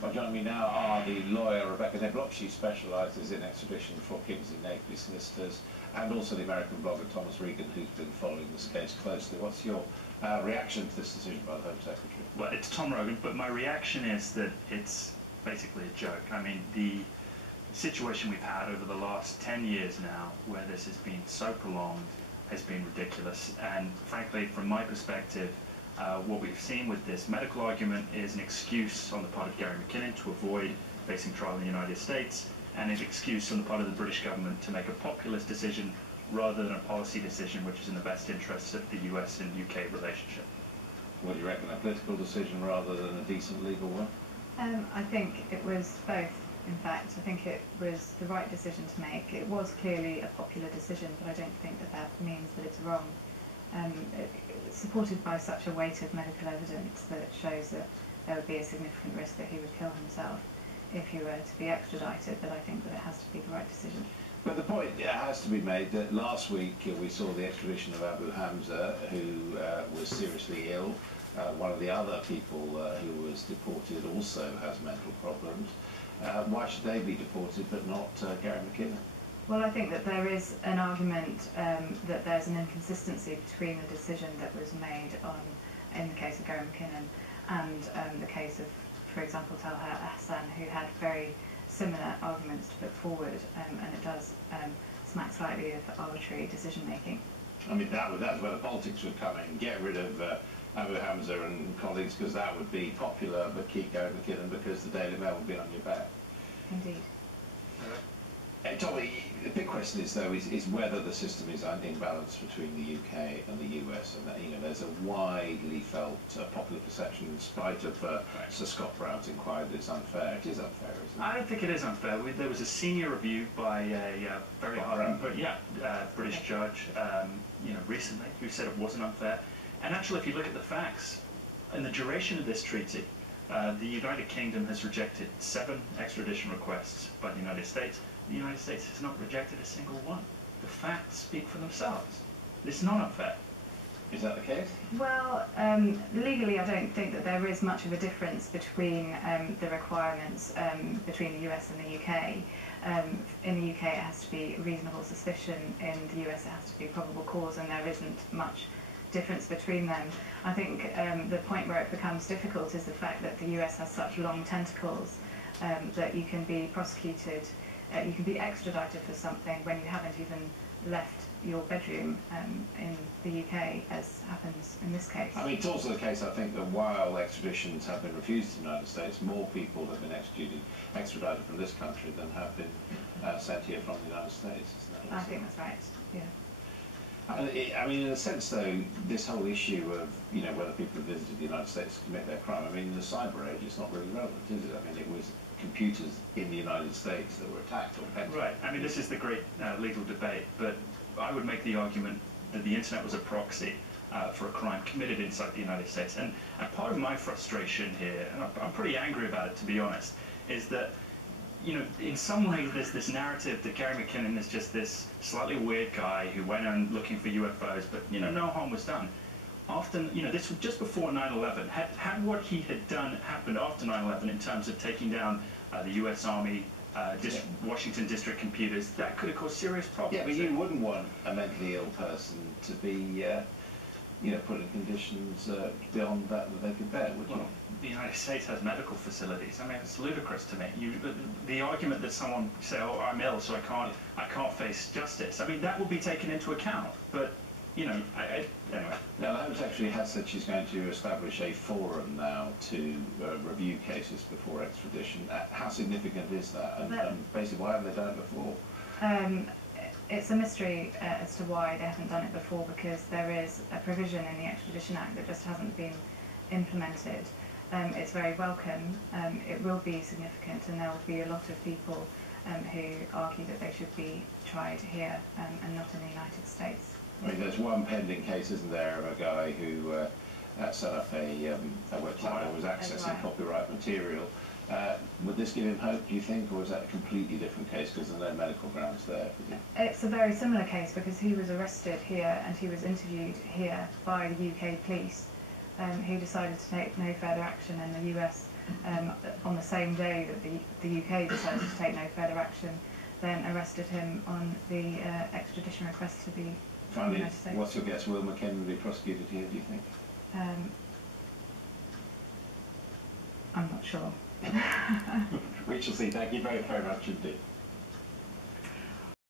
Well, joining me now are the lawyer Rebecca Niblock. She specialises in extradition for Kingsley Napier solicitors, and also the American blogger Thomas Regan, who's been following this case closely. What's your reaction to this decision by the Home Secretary? Well, it's Tom Rogan, but my reaction is that it's basically a joke. I mean, the situation we've had over the last 10 years now, where this has been so prolonged, has been ridiculous. And frankly, from my perspective, what we've seen with this medical argument is an excuse on the part of Gary McKinnon to avoid facing trial in the United States, and an excuse on the part of the British government to make a populist decision rather than a policy decision which is in the best interests of the US and UK relationship. What do you reckon, a political decision rather than a decent legal one? I think it was both, in fact. I think it was the right decision to make. It was clearly a popular decision, but I don't think that that means that it's wrong. It's supported by such a weight of medical evidence that shows that there would be a significant risk that he would kill himself if he were to be extradited, that I think that it has to be the right decision. But the point has to be made that last week we saw the extradition of Abu Hamza, who was seriously ill. One of the other people who was deported also has mental problems. Why should they be deported but not Gary McKinnon? Well, I think that there is an argument that there's an inconsistency between the decision that was made in the case of Gary McKinnon and the case of, for example, Talha Hassan, who had very similar arguments to put forward, and it does smack slightly of arbitrary decision-making. I mean, that's where the politics would come in. Get rid of Abu Hamza and colleagues, because that would be popular, but keep Gary McKinnon because the Daily Mail would be on your back. Indeed. Tommy, the big question is, though, is whether the system is imbalanced between the UK and the US, and that, there's a widely felt popular perception, in spite of Sir Scott Brown's inquiry, that it's unfair. It is unfair, isn't it? I don't think it is unfair. There was a senior review by a very hard, British judge, recently, who said it wasn't unfair. And actually, if you look at the facts, in the duration of this treaty, the United Kingdom has rejected 7 extradition requests by the United States. The United States has not rejected a single one. The facts speak for themselves. It's not unfair. Is that the case? Well, legally I don't think that there is much of a difference between the requirements between the US and the UK. In the UK it has to be reasonable suspicion, in the US it has to be probable cause, and there isn't much difference between them. I think the point where it becomes difficult is the fact that the US has such long tentacles that you can be prosecuted, you can be extradited for something when you haven't even left your bedroom in the UK, as happens in this case. I mean, it's also the case, I think, that while extraditions have been refused in the United States, more people have been extradited from this country than have been sent here from the United States. Isn't that I think that's right, yeah. I mean, in a sense, though, this whole issue of, whether people have visited the United States to commit their crime, I mean, in the cyber age, it's not really relevant, is it? I mean, it was computers in the United States that were attacked or penetrated. Right. I mean, this is the great legal debate, but I would make the argument that the internet was a proxy for a crime committed inside the United States. And part of my frustration here, and I'm pretty angry about it, to be honest, is that in some way there's this narrative that Gary McKinnon is just this slightly weird guy who went on looking for UFOs, but no harm was done. Often, this was just before 9/11. Had what he had done happened after 9/11 in terms of taking down the US Army, Washington District computers, that could have caused serious problems. Yeah, but you wouldn't want a mentally ill person to be put in conditions beyond that they could bear, would you? Well, the United States has medical facilities. I mean, it's ludicrous to me. The argument that someone say, "Oh, I'm ill, so I can't face justice." I mean, that will be taken into account. But anyway. Now, the Home Secretary has said she's going to establish a forum now to review cases before extradition. How significant is that? And basically, why haven't they done it before? It's a mystery as to why they haven't done it before, because there is a provision in the Extradition Act that just hasn't been implemented. It's very welcome, it will be significant, and there will be a lot of people who argue that they should be tried here and not in the United States. I mean, there's one pending case, isn't there, of a guy who set up a website that was accessing copyright material. Would this give him hope, do you think, or is that a completely different case because there's no medical grounds there? It's a very similar case because he was arrested here and he was interviewed here by the UK police who decided to take no further action, and the US, on the same day that the UK decided to take no further action, then arrested him on the extradition request to the Finally, United States. what's your guess? Will McKinnon be prosecuted here, do you think? I'm not sure. We shall see. Thank you very, very much indeed.